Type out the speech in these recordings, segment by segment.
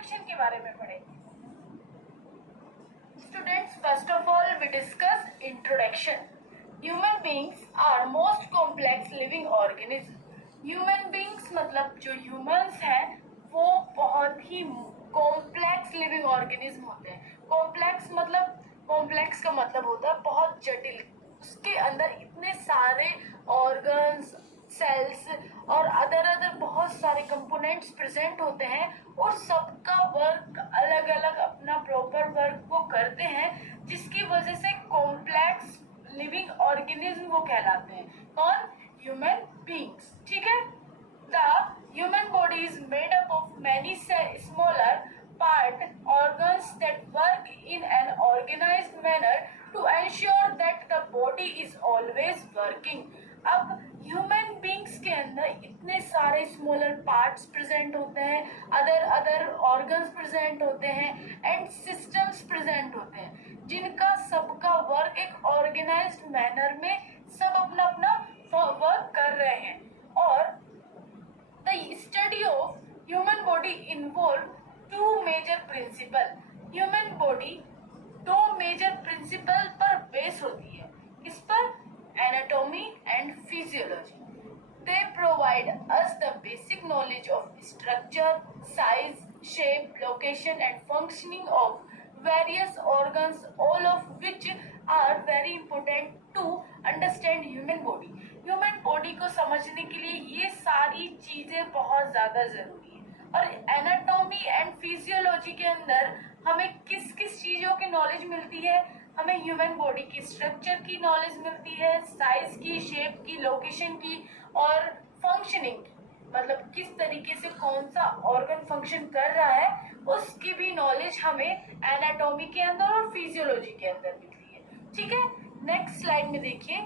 Introduction के बारे में पढ़ेंगे। Students, first of all, we discuss introduction. Human beings are most complex living organism. Human beings मतलब जो humans हैं वो बहुत ही complex living organism होते हैं। complex का मतलब होता है बहुत जटिल, उसके अंदर इतने सारे organs, सेल्स और अदर बहुत सारे कंपोनेंट्स प्रेजेंट होते हैं और सबका वर्क अलग अलग अपना प्रॉपर वर्क वो करते हैं, जिसकी वजह से कॉम्प्लेक्स लिविंग ऑर्गेनिज्म वो कहलाते हैं। कौन? Human beings. ठीक है। The human body is made up of many smaller part organs that work in an organized manner to ensure that the body is always working. अब ह्यूमन बींग्स के अंदर इतने सारे स्मॉलर पार्ट्स प्रेजेंट होते हैं, other organs present होते हैं and systems present होते हैं, जिनका सबका वर्क एक ऑर्गेनाइज्ड मैनर में सब अपना अपना वर्क कर रहे हैं। और the study of human body involve two major principle. Human body दो मेजर प्रिंसिपल पर बेस होती है। किस पर? Anatomy and physiology. They provide us the basic knowledge of structure, size, shape, location and functioning of various organs, all of which are very important to understand human body. Human body को समझने के लिए ये सारी चीजें बहुत ज्यादा जरूरी है। और एनाटॉमी एंड फिजियोलॉजी के अंदर हमें किस किस चीजों की नॉलेज मिलती है? हमें ह्यूमन बॉडी की स्ट्रक्चर की नॉलेज मिलती है, साइज की, शेप की, लोकेशन की और फंक्शनिंग की, मतलब किस तरीके से कौन सा ऑर्गन फंक्शन कर रहा है उसकी भी नॉलेज हमें एनाटॉमी के अंदर और फिजियोलॉजी के अंदर मिलती है। ठीक है। नेक्स्ट स्लाइड में देखिए,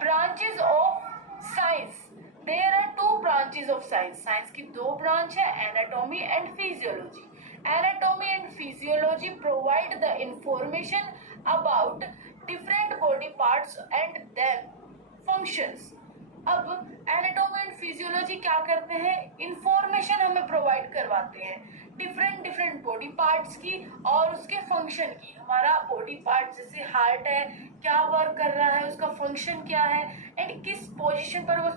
branches of science. There are two branches of science. Science की दो ब्रांच है, anatomy and physiology. Anatomy and physiology provide the information about different body parts and their functions. अब एनाटॉमी एंड फिजियोलॉजी क्या करते हैं? Information हमें provide करवाते हैं डिफरेंट बॉडी पार्ट्स की और उसके फंक्शन की। हमारा बॉडी पार्ट जैसे हार्ट है, क्या वर्क कर रहा है, उसका फंक्शन क्या है एंड किस पोजीशन पर वो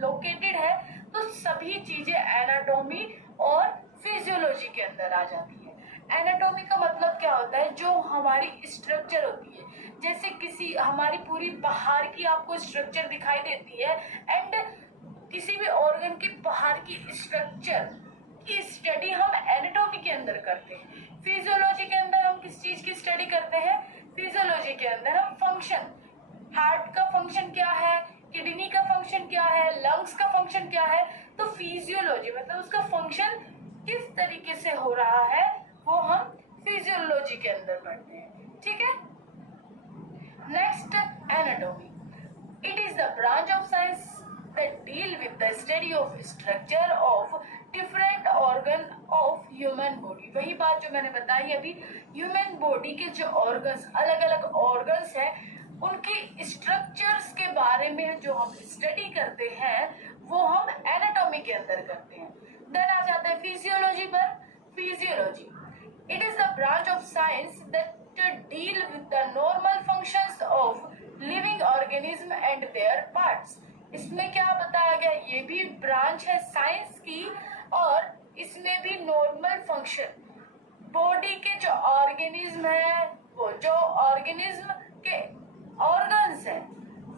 लोकेटेड है, तो सभी चीजें एनाटॉमी और फिजियोलॉजी के अंदर आ जाती है। एनाटॉमी का मतलब क्या होता है? जो हमारी स्ट्रक्चर होती है, जैसे किसी हमारी पूरी बाहर की आपको स्ट्रक्चर दिखाई देती है एंड किसी भी ऑर्गन की बाहर की स्ट्रक्चर की स्टडी हम एनाटॉमी के अंदर करते हैं। फिजियोलॉजी के अंदर हम किस चीज की स्टडी करते हैं? फिजियोलॉजी के अंदर हम फंक्शन, हार्ट का फंक्शन क्या है, किडनी का फंक्शन क्या है, लंग्स का फंक्शन क्या है, तो फिजियोलॉजी मतलब उसका फंक्शन किस तरीके से हो रहा है वो हम फिजियोलॉजी के अंदर पढ़ते हैं। ठीक है। Next, anatomy. It is the branch of science that deal with the study of structure of different organ of human body. वही बात जो मैंने बताई अभी, ह्यूमन बॉडी के जो ऑर्गन्स, अलग अलग ऑर्गन्स हैं, उनके स्ट्रक्चर्स के बारे में जो हम स्टडी करते हैं वो हम एनाटॉमी के अंदर करते हैं। देन आ जाता है फिजियोलॉजी पर। Physiology, it is the branch of science that deal with the normal functions of living organism and there parts. इसमें क्या बताया गया? ये भी ब्रांच है साइंस की और इसमें भी नॉर्मल फंक्शन, बॉडी के जो ऑर्गेनिज्म है, वो जो ऑर्गेनिज्म के ऑर्गन्स है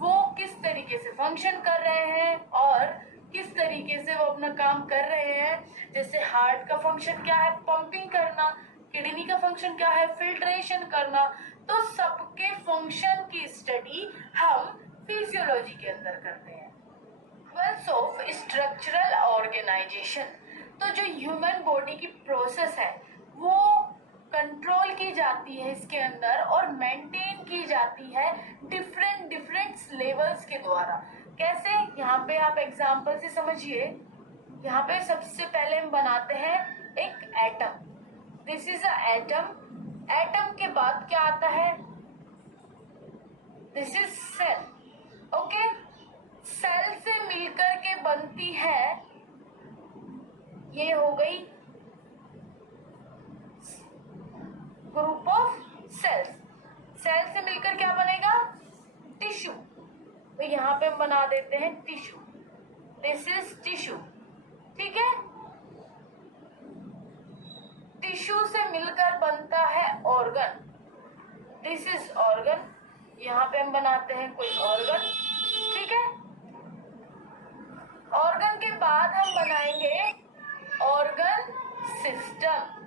वो किस तरीके से फंक्शन कर रहे हैं और किस तरीके से वो अपना काम कर रहे हैं। जैसे हार्ट का फंक्शन क्या है? पंपिंग करना। किडनी का फंक्शन क्या है? फिल्ट्रेशन करना। तो सबके फंक्शन की स्टडी हम फिजियोलॉजी के अंदर करते हैं। वेल्स ऑफ स्ट्रक्चरल ऑर्गेनाइजेशन, तो जो ह्यूमन बॉडी की प्रोसेस है वो कंट्रोल की जाती है इसके अंदर और मेंटेन की जाती है डिफरेंट लेवल्स के द्वारा। कैसे? यहाँ पे आप एग्जांपल से समझिए। यहाँ पे सबसे पहले हम बनाते हैं एक atom. This is a atom. Atom के बाद क्या आता है? This is cell. Okay, cell से मिलकर के बनती है ये हो गई ग्रुप ऑफ सेल्स। सेल से मिलकर क्या बनेगा? टिश्यू। तो यहाँ पे हम बना देते हैं टिश्यू। This is tissue. ठीक है, टिश्यू से मिलकर बनता है ऑर्गन। This is organ. यहाँ पे हम बनाते हैं कोई ऑर्गन। ठीक है, ऑर्गन के बाद हम बनाएंगे organ system.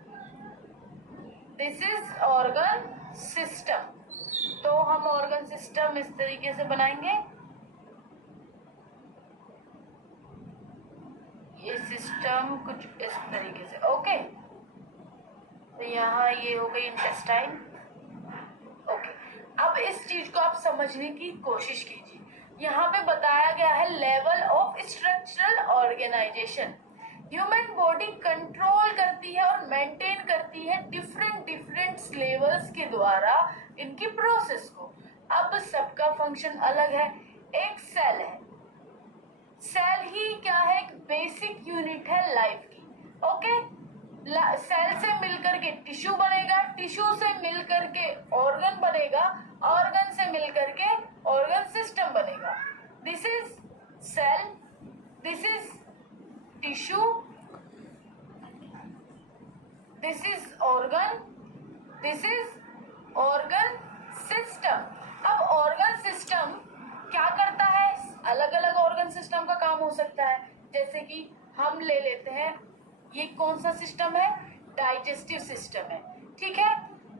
This is organ system. तो हम ऑर्गन सिस्टम इस तरीके से बनाएंगे। ये सिस्टम कुछ इस तरीके से। ओके, तो यहाँ ये हो गई इंटेस्टाइन। ओके, अब इस चीज को आप समझने की कोशिश कीजिए। यहाँ पे बताया गया है level of structural organization. Human body control करती है और मेंटेन करती है डिफरेंट लेवल्स के द्वारा इनकी प्रोसेस को। अब सबका फंक्शन अलग है। एक सेल है, सेल ही क्या है? एक बेसिक यूनिट है लाइफ की। ओके, सेल से मिलकर के टिश्यू बनेगा, टिश्यू से मिलकर के ऑर्गन बनेगा, ऑर्गन से मिलकर के ऑर्गन सिस्टम बनेगा। This is cell, this is tissue, this is organ, this is organ system. अब ऑर्गन सिस्टम क्या करता है? अलग अलग ऑर्गन सिस्टम का काम हो सकता है। जैसे कि हम ले लेते हैं, ये कौन सा सिस्टम है? डाइजेस्टिव सिस्टम है। ठीक है,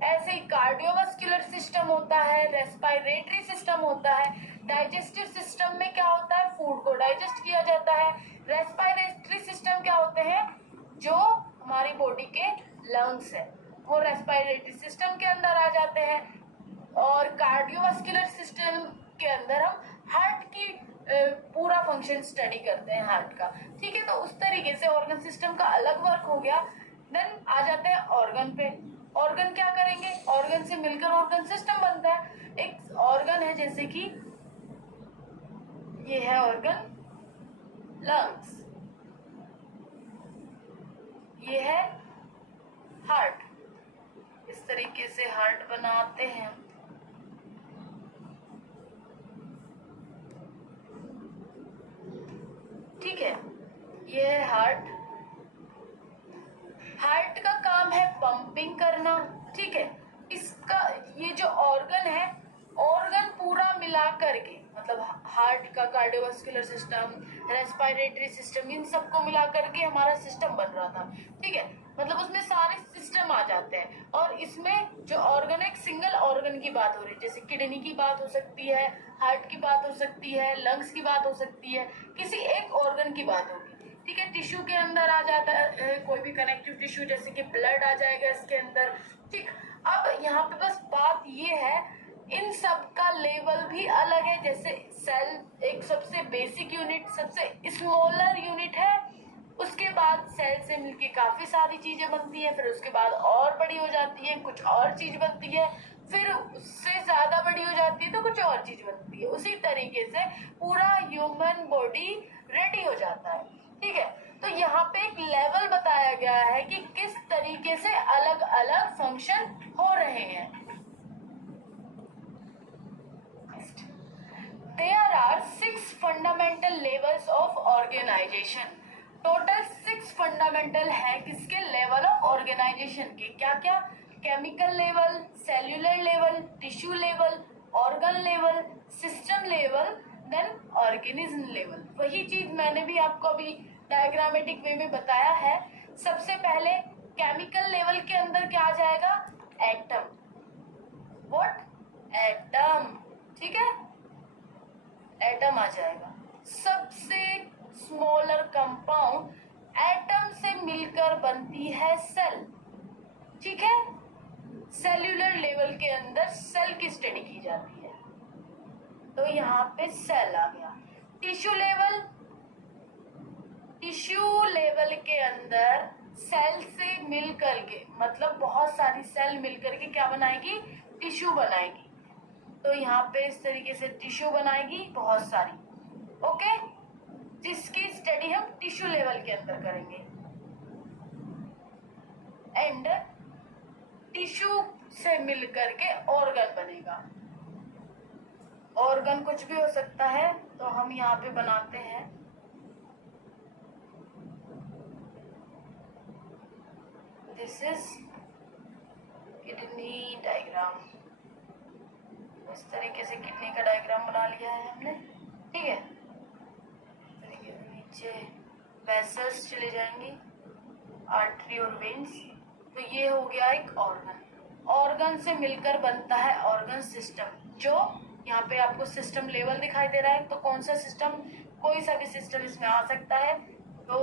ऐसे ही कार्डियोवास्कुलर सिस्टम होता है, रेस्पिरेटरी सिस्टम होता है। डाइजेस्टिव सिस्टम में क्या होता है? फूड को डाइजेस्ट किया जाता है। रेस्पिरेटरी सिस्टम क्या होते हैं? जो हमारी बॉडी के लंग्स है वो रेस्पिरेटरी सिस्टम के अंदर आ जाते हैं। और कार्डियोवास्कुलर सिस्टम के अंदर हम हार्ट की पूरा फंक्शन स्टडी करते हैं हार्ट का। ठीक है, तो उस तरीके से ऑर्गन सिस्टम का अलग वर्क हो गया। देन आ जाते हैं ऑर्गन पे। ऑर्गन क्या करेंगे? ऑर्गन से मिलकर ऑर्गन सिस्टम बनता है। एक ऑर्गन है जैसे कि ये है ऑर्गन लंग्स, ये है हार्ट। इस तरीके से हार्ट बनाते हैं। ठीक है, ये है हार्ट। हार्ट का काम है पंपिंग करना। ठीक है, इसका ये जो ऑर्गन है, ऑर्गन पूरा मिला करके, मतलब हार्ट का कार्डियोवास्कुलर सिस्टम, रेस्पिरेटरी सिस्टम, इन सबको मिला करके हमारा सिस्टम बन रहा था। ठीक है, मतलब उसमें सारे सिस्टम आ जाते हैं। और इसमें जो ऑर्गन है, एक सिंगल ऑर्गन की बात हो रही है, जैसे किडनी की बात हो सकती है, हार्ट की बात हो सकती है, लंग्स की बात हो सकती है, किसी एक ऑर्गन की बात होगी। ठीक है, टिश्यू के अंदर आ जाता है कोई भी कनेक्टिव टिश्यू, जैसे कि ब्लड आ जाएगा इसके अंदर। ठीक, अब यहाँ पे बस बात ये है, इन सब का लेवल भी अलग है। जैसे सेल एक सबसे बेसिक यूनिट, सबसे स्मॉलर यूनिट है, उसके बाद सेल से मिलके काफी सारी चीजें बनती है, फिर उसके बाद और बड़ी हो जाती है, कुछ और चीज बनती है, फिर उससे ज्यादा बड़ी हो जाती है तो कुछ और चीज बनती है। उसी तरीके से पूरा ह्यूमन बॉडी रेडी हो जाता है। ठीक है, तो यहाँ पे एक लेवल बताया गया है कि किस तरीके से अलग अलग फंक्शन हो रहे हैं। There are 6 fundamental levels of organization. Total 6 fundamental है किसके? लेवल ऑफ ऑर्गेनाइजेशन के। क्या क्या? Chemical level, cellular level, tissue level, organ level, system level, then organism level. वही चीज मैंने भी आपको अभी डायग्रामेटिक वे में बताया है। सबसे पहले केमिकल लेवल के अंदर क्या आ जाएगा? एटम। व्हाट? एटम। ठीक है, एटम आ जाएगा। सबसे स्मॉलर कंपाउंड एटम से मिलकर बनती है सेल। ठीक है, सेल्यूलर लेवल के अंदर सेल की स्टडी की जाती है, तो यहाँ पे सेल आ गया। टिश्यू लेवल, टिश्यू लेवल के अंदर सेल से मिलकर के, मतलब बहुत सारी सेल मिलकर के क्या बनाएगी? टिश्यू बनाएगी। तो यहाँ पे इस तरीके से टिश्यू बनाएगी बहुत सारी। ओके, जिसकी स्टडी हम टिश्यू लेवल के अंदर करेंगे। एंड टिश्यू से मिलकर के ऑर्गन बनेगा। ऑर्गन कुछ भी हो सकता है, तो हम यहाँ पे बनाते हैं दिस इज किडनी डायग्राम। इस तरीके से किडनी का डायग्राम बना लिया है हमने, ठीक है। नीचे वेसल्स चले जाएंगी, आर्टरी और वेन्स। तो ये हो गया एक ऑर्गन। ऑर्गन से मिलकर बनता है ऑर्गन सिस्टम, जो यहाँ पे आपको सिस्टम लेवल दिखाई दे रहा है। तो कौन सा सिस्टम, कोई सा भी सिस्टम इसमें आ सकता है। तो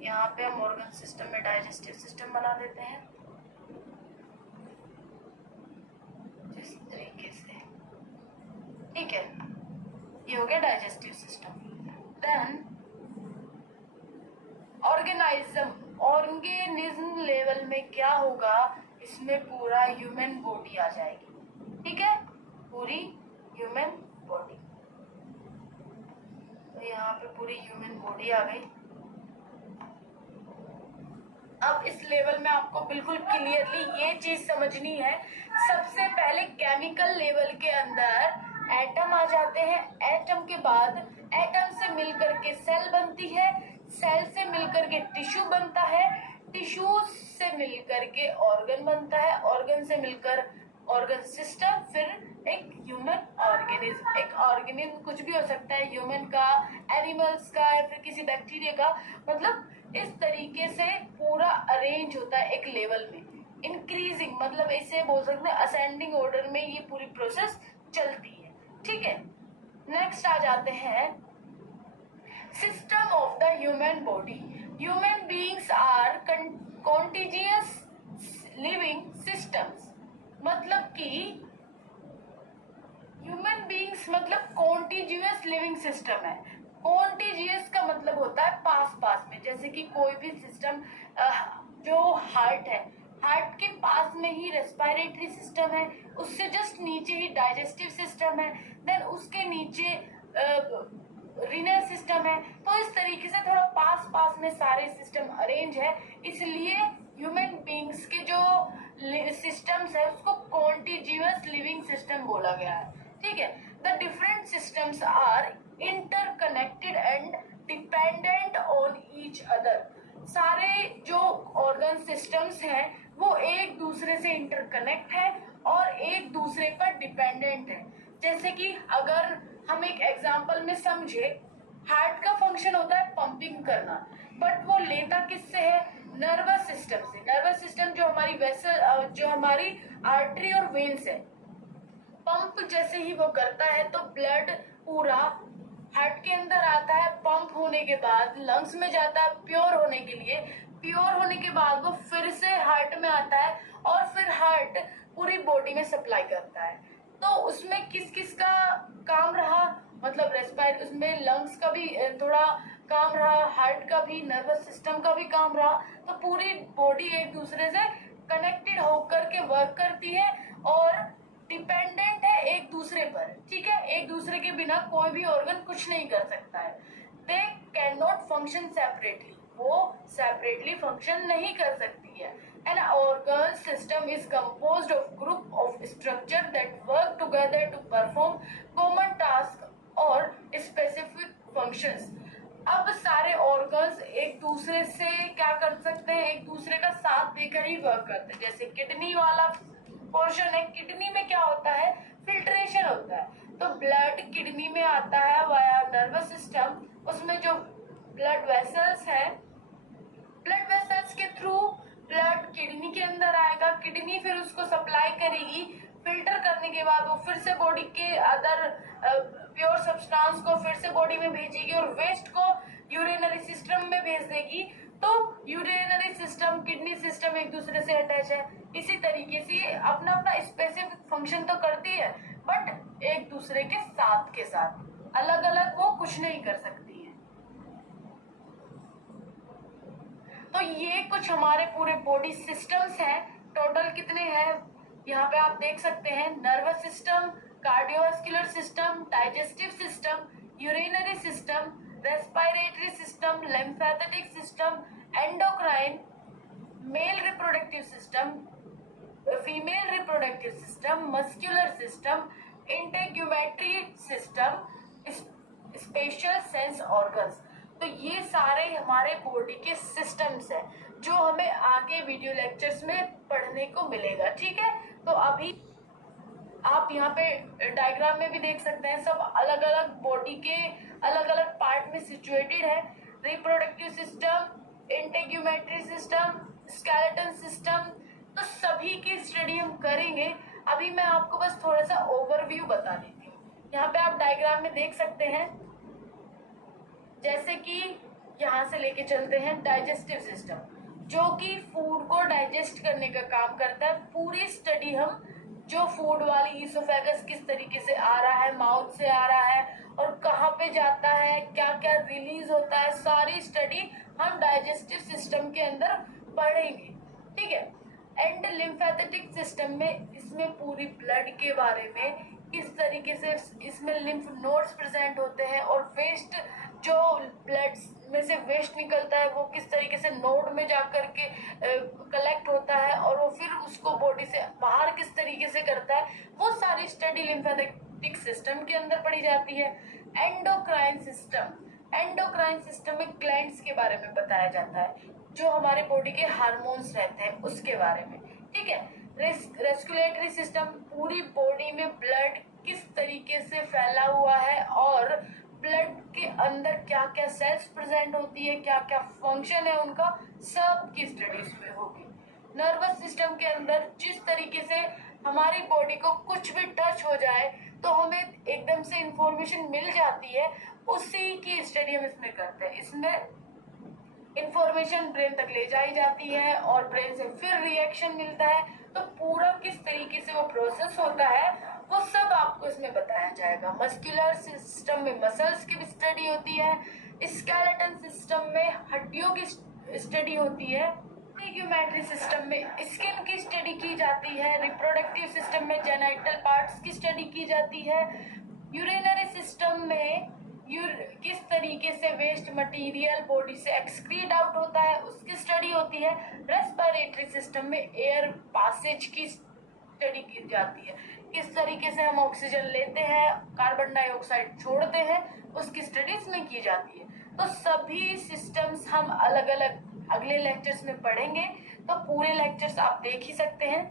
यहाँ पे हम ऑर्गन सिस्टम में डाइजेस्टिव सिस्टम बना देते हैं इस तरीके से, ठीक है। ये हो गया digestive system. Then organism level में क्या होगा, इसमें पूरा ह्यूमन बॉडी आ जाएगी, ठीक है, पूरी ह्यूमन बॉडी। तो यहाँ पे पूरी ह्यूमन बॉडी आ गई। अब इस लेवल में आपको बिल्कुल क्लियरली ये चीज समझनी है, सबसे पहले केमिकल लेवल के अंदर एटम आ जाते हैं। एटम के बाद एटम से मिलकर के सेल बनती है, सेल से मिलकर के टिश्यू बनता है, टिश्यू से मिलकर के ऑर्गन बनता है, ऑर्गन से मिलकर ऑर्गन सिस्टम, फिर एक ह्यूमन ऑर्गेनिज्म। एक ऑर्गेनिज्म कुछ भी हो सकता है, ह्यूमन का, एनिमल्स का, या फिर किसी बैक्टीरिया का। मतलब इस तरीके से पूरा अरेंज होता है एक लेवल में। इंक्रीजिंग मतलब इसे बोल सकते हैं असेंडिंग ऑर्डर में ये पूरी प्रोसेस चलती है, ठीक है। नेक्स्ट आ जाते हैं system of the human body. Human beings are contiguous living systems. मतलब कि ह्यूमन बीइंग्स मतलब कॉन्टिजियस लिविंग सिस्टम है। कॉन्टिजियस का मतलब होता है पास पास में। जैसे कि कोई भी सिस्टम, जो हार्ट है, हार्ट के पास में ही रेस्पिरेटरी सिस्टम है, उससे जस्ट नीचे ही डाइजेस्टिव सिस्टम है, देन उसके नीचे रीनल सिस्टम है। तो इस तरीके से थोड़ा पास पास में सारे सिस्टम अरेंज है, इसलिए ह्यूमन बीइंग्स के जो सिस्टम्स है उसको कॉन्टिजियस लिविंग सिस्टम बोला गया है, ठीक है। The different systems are interconnected and dependent on each other. सारे जो ऑर्गन सिस्टम्स हैं वो एक दूसरे से इंटरकनेक्ट है और एक दूसरे पर डिपेंडेंट है। जैसे कि अगर हम एक एग्जांपल में समझे, हार्ट का फंक्शन होता है पंपिंग करना, बट वो लेता किससे है, नर्वस सिस्टम से। नर्वस सिस्टम जो हमारी वेसल, जो हमारी आर्टरी और वेन्स है, पंप जैसे ही वो करता है तो ब्लड पूरा हार्ट के अंदर आता है, पंप होने के बाद लंग्स में जाता है प्योर होने के लिए, प्योर होने के बाद वो फिर से हार्ट में आता है और फिर हार्ट पूरी बॉडी में सप्लाई करता है। तो उसमें किस किस का काम रहा, मतलब रेस्पायर, उसमें लंग्स का भी थोड़ा काम रहा, हार्ट का भी, नर्वस सिस्टम का भी काम रहा। तो पूरी बॉडी एक दूसरे से कनेक्टेड होकर के वर्क करती है और डिपेंडेंट है एक दूसरे पर, ठीक है। एक दूसरे के बिना कोई भी ऑर्गन कुछ नहीं कर सकता है। They can not function separately, वो सेपरेटली फंक्शन नहीं कर सकती है। An organ system is composed of group of structure that work together to perform common tasks or specific functions. अब सारे ऑर्गन्स एक दूसरे से क्या कर सकते हैं, एक दूसरे का साथ देकर ही वर्क करते हैं। जैसे किडनी वाला पोर्शन है, किडनी में क्या होता है, फिल्ट्रेशन होता है। तो ब्लड किडनी में आता है वाया नर्वस सिस्टम, उसमें जो ब्लड वेसल्स है, ब्लड वेसल्स के थ्रू ब्लड किडनी के अंदर आएगा, किडनी फिर उसको सप्लाई करेगी, फिल्टर करने के बाद वो फिर से बॉडी के अदर प्योर सब्सटेंस को फिर से बॉडी में भेजेगी और वेस्ट को यूरिनरी सिस्टम में भेज देगी। तो यूरिनरी सिस्टम, किडनी सिस्टम एक दूसरे से अटैच है। इसी तरीके से अपना अपना स्पेसिफिक फंक्शन तो करती है, बट एक दूसरे के साथ अलग अलग वो कुछ नहीं कर सकती है। तो ये कुछ हमारे पूरे बॉडी सिस्टम्स हैं। टोटल कितने हैं यहाँ पे आप देख सकते हैं, nervous system, cardiovascular system, digestive system, urinary system, respiratory system, lymphatic system, endocrine, male reproductive system, female reproductive system, muscular system, integumentary system, special sense organs. तो ये सारे हमारे बॉडी के सिस्टम्स हैं जो हमें आगे वीडियो लेक्चर्स में पढ़ने को मिलेगा। ठीक है, तो अभी आप यहाँ पे डायग्राम में भी देख सकते हैं, सब अलग अलग बॉडी के अलग अलग पार्ट में सिचुएटेड है। Reproductive system, integumentary system, skeleton system, तो सभी की स्टडी हम करेंगे। अभी मैं आपको बस थोड़ा सा ओवरव्यू बता देती हूँ। यहाँ पे आप डायग्राम में देख सकते हैं, जैसे कि यहाँ से लेके चलते हैं डाइजेस्टिव सिस्टम, जो कि फूड को डाइजेस्ट करने का काम करता है। पूरी स्टडी हम जो फूड वाली ईसोफेगस किस तरीके से आ रहा है, माउथ से आ रहा है और कहाँ पे जाता है, क्या क्या रिलीज होता है, सारी स्टडी हम डाइजेस्टिव सिस्टम के अंदर पढ़ेंगे। ठीक है, एंड लिम्फेटिक सिस्टम में इसमें पूरी ब्लड के बारे में, किस तरीके से इसमें लिम्फ नोड्स प्रेजेंट होते हैं और वेस्ट जो ब्लड में से वेस्ट निकलता है वो किस तरीके से नोड में जाकर के कलेक्ट होता है और वो फिर उसको बॉडी से बाहर किस तरीके से करता है, वो सारी स्टडी लिम्फेटिक सिस्टम के अंदर पढ़ी जाती है। एंडोक्राइन सिस्टम, एंडोक्राइन सिस्टम में ग्लैंड्स के बारे में बताया जाता है, जो हमारे बॉडी के हार्मोन्स रहते हैं उसके बारे में। ठीक है, रेस्कुलेटरी सिस्टम, पूरी बॉडी में ब्लड किस तरीके से फैला हुआ है और ब्लड के अंदर क्या क्या सेल्स प्रेजेंट होती है, क्या क्या फंक्शन है उनका, सब की स्टडी इसमें होगी। नर्वस सिस्टम के अंदर जिस तरीके से हमारी बॉडी को कुछ भी टच हो जाए तो हमें एकदम से इंफॉर्मेशन मिल जाती है, उसी की स्टडी हम इसमें करते हैं। इसमें इंफॉर्मेशन ब्रेन तक ले जाई जाती है और ब्रेन से फिर रिएक्शन मिलता है, तो पूरा किस तरीके से वो प्रोसेस होता है वो सब आपको इसमें बताया जाएगा। मस्कुलर सिस्टम में मसल्स की भी स्टडी होती है, स्केलेटन सिस्टम में हड्डियों की स्टडी होती है, इंटेग्यूमेटरी सिस्टम में स्किन की स्टडी की जाती है, रिप्रोडक्टिव सिस्टम में जेनिटल पार्ट्स की स्टडी की जाती है, यूरिनरी सिस्टम में किस तरीके से वेस्ट मटेरियल बॉडी से एक्सक्रीट आउट होता है उसकी स्टडी होती है। रेस्पिरेटरी सिस्टम में एयर पासेज की स्टडी की जाती है, किस तरीके से हम ऑक्सीजन लेते हैं, कार्बन डाइऑक्साइड छोड़ते हैं, उसकी स्टडीज में की जाती है। तो सभी सिस्टम्स हम अलग अलग अगले लेक्चर्स में पढ़ेंगे, तो पूरे लेक्चर्स आप देख ही सकते हैं।